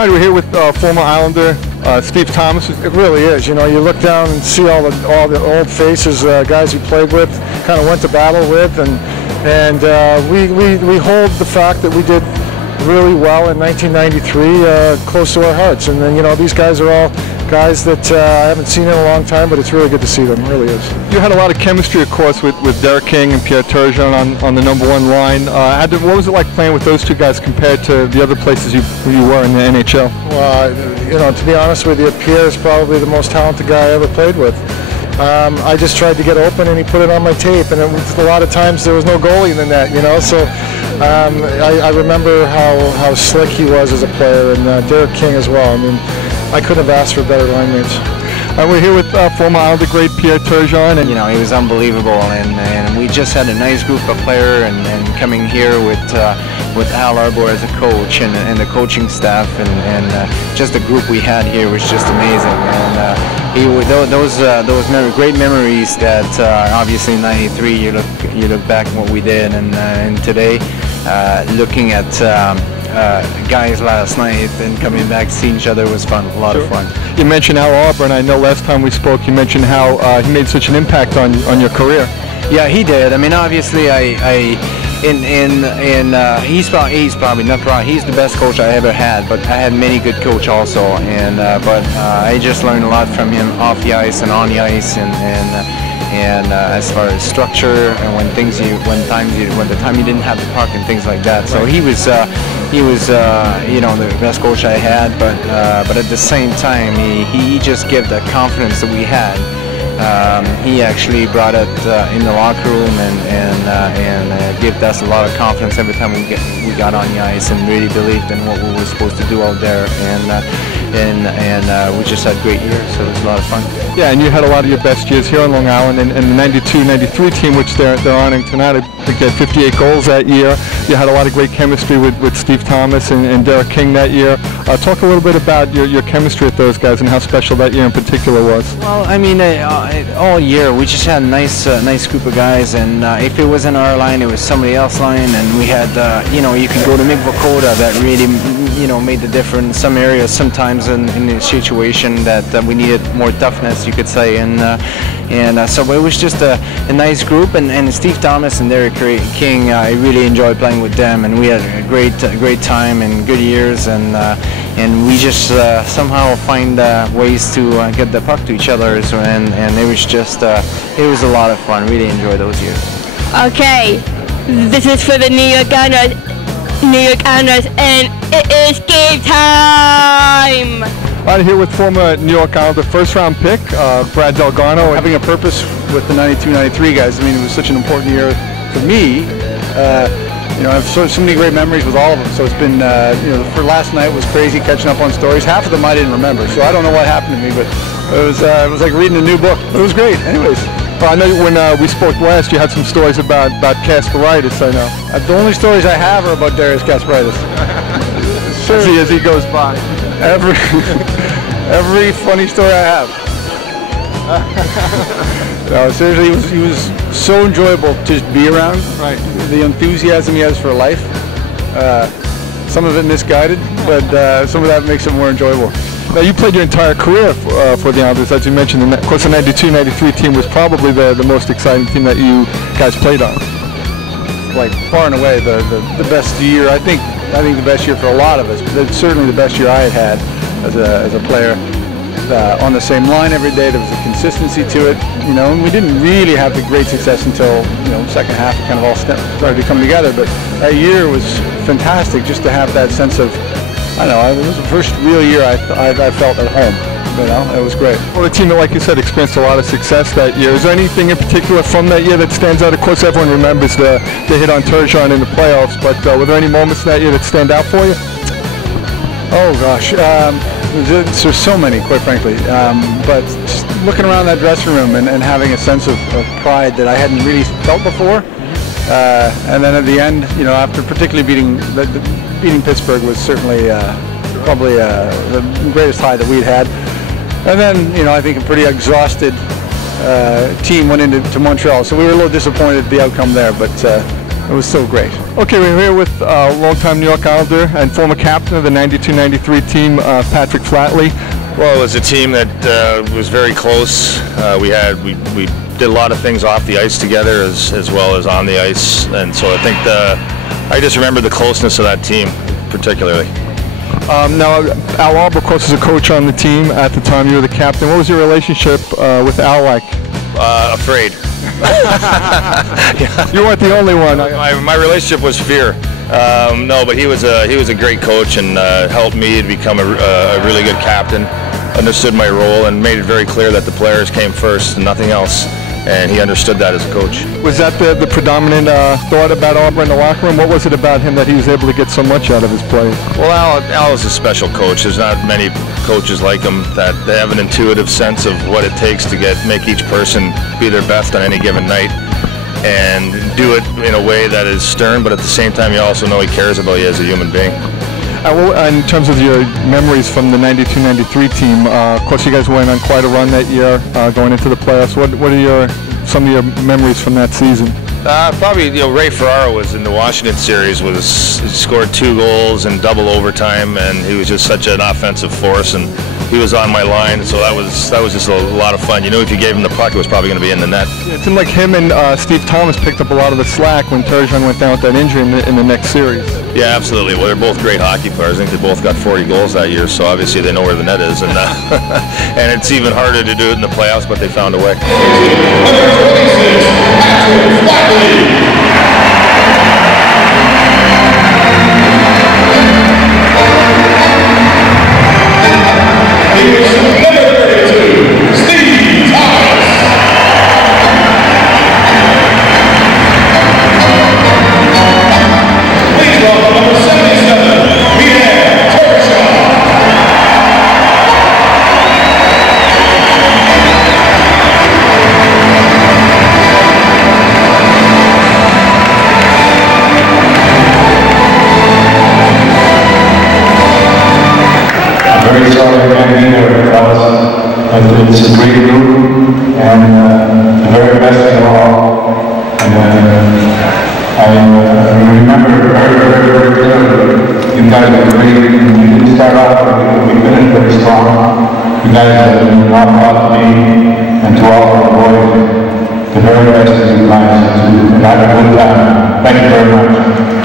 All right, we're here with former Islander Steve Thomas. It really is. You know, you look down and see all the old faces, guys you played with, kind of went to battle with, and we hold the fact that we did really well in 1993 close to our hearts. And then, you know, these guys are all guys that I haven't seen in a long time, but it's really good to see them. It really is. You had a lot of chemistry, of course, with Derek King and Pierre Turgeon on the #1 line. What was it like playing with those two guys compared to the other places you were in the NHL? Well, you know, to be honest with you, Pierre is probably the most talented guy I ever played with. I just tried to get open, and he put it on my tape, and a lot of times there was no goalie in the net, you know. So I remember how slick he was as a player, and Derek King as well. I mean, I couldn't have asked for better line mates. We're here with former Islander great Pierre Turgeon, and you know, he was unbelievable, and we just had a nice group of players, and coming here with Al Arbor as a coach and the coaching staff, and just the group we had here was just amazing. And those great memories that obviously in '93 you look back at what we did, and today looking at guys last night and coming back to see each other was fun, a lot of fun. You mentioned Al Arbor, and I know last time we spoke you mentioned how he made such an impact on your career. Yeah, he did. I mean, obviously, he's probably not probably he's the best coach I ever had, but I had many good coach also, and but I just learned a lot from him off the ice and on the ice, and as far as structure and when the time you didn't have the puck and things like that. So he was you know, the best coach I had, but at the same time he just gave the confidence that we had. He actually brought it in the locker room and gave us a lot of confidence every time we got on the ice, and really believed in what we were supposed to do out there, and we just had great years, so it was a lot of fun. Yeah, and you had a lot of your best years here on Long Island, and the '92-'93 team, which they're honoring tonight. I think they had 58 goals that year. You had a lot of great chemistry with Steve Thomas and Derek King that year. Talk a little bit about your chemistry with those guys and how special that year in particular was. Well, I mean, all year we just had a nice group of guys, and if it wasn't our line, it was somebody else's line, and we had, you know, you could go to Mick Vokoda that really, you know, made the difference in some areas, sometimes in a situation that we needed more toughness, you could say, and so it was just a nice group, and Steve Thomas and Derek King, I really enjoyed playing with them, and we had a great time and good years, and we just somehow find ways to get the puck to each other, so, and it was just it was a lot of fun. Really enjoyed those years. Okay, this is for the New York Islanders, and it is game time! Right here with former New York Islander first-round pick Brad Dalgarno. Having a purpose with the '92-'93 guys. I mean, it was such an important year for me. You know, I have so many great memories with all of them. So it's been, you know, for last night was crazy catching up on stories. Half of them I didn't remember, so I don't know what happened to me, but it was like reading a new book. It was great. Anyways. Well, I know when we spoke last, you had some stories about Kasparaitis, I know. The only stories I have are about Darius Kasparaitis. As he goes by. Every funny story I have. No, seriously, he was so enjoyable to just be around. Right. The enthusiasm he has for life. Some of it misguided, but some of that makes it more enjoyable. Now, you played your entire career for the Islanders, as you mentioned. Of course, the '92-'93 team was probably the most exciting team that you guys played on. Like far and away the best year. I think the best year for a lot of us, but certainly the best year I had as a player. On the same line every day, there was a consistency to it, you know, and we didn't really have the great success until, you know, second half it kind of all started to come together, but that year was fantastic just to have that sense of, I don't know, it was the first real year I felt at home, you know, it was great. Well, the team, like you said, experienced a lot of success that year. Is there anything in particular from that year that stands out? Of course, everyone remembers the hit on Turgeon in the playoffs, but were there any moments that year that stand out for you? Oh gosh, there's so many, quite frankly, but just looking around that dressing room and having a sense of pride that I hadn't really felt before, and then at the end, you know, after particularly beating Pittsburgh was certainly probably the greatest high that we'd had, and then, you know, I think a pretty exhausted team went into Montreal, so we were a little disappointed at the outcome there, but It was so great. Okay, we're here with longtime New York Islander and former captain of the 92-93 team, Patrick Flatley. Well, it was a team that was very close. We did a lot of things off the ice together as well as on the ice, and so I think I just remember the closeness of that team particularly. Now, Al Arbour, of course, was a coach on the team at the time you were the captain. What was your relationship with Al like? Afraid. You weren't the only one. My relationship was fear. No, but he was a great coach and helped me to become a really good captain. Understood my role and made it very clear that the players came first and nothing else. And he understood that as a coach. Was that the predominant thought about Arbour in the locker room? What was it about him that he was able to get so much out of his players? Well, Al is a special coach. There's not many coaches like him that they have an intuitive sense of what it takes to make each person be their best on any given night, and do it in a way that is stern, but at the same time you also know he cares about you as a human being. In terms of your memories from the 92-93 team, of course you guys went on quite a run that year, going into the playoffs. What are some of your memories from that season? Probably, Ray Ferraro was in the Washington series. He scored 2 goals in double overtime, and he was just such an offensive force. And he was on my line, so that was just a lot of fun. You knew if you gave him the puck, it was probably going to be in the net. Yeah, it seemed like him and Steve Thomas picked up a lot of the slack when Turgeon went down with that injury in the next series. Yeah, absolutely. Well, they're both great hockey players. I think they both got 40 goals that year, so obviously they know where the net is. And and it's even harder to do it in the playoffs, but they found a way. Number 26, Patrick Flatley. Very sorry I can't be there, fellas, but it's a great group, and the very best of all. And I remember very clearly, you guys were great. We didn't start off, we finished very strong. You guys have been an awful lot to me and to all our boys. The very best of you guys, and have a good time. Thank you very much.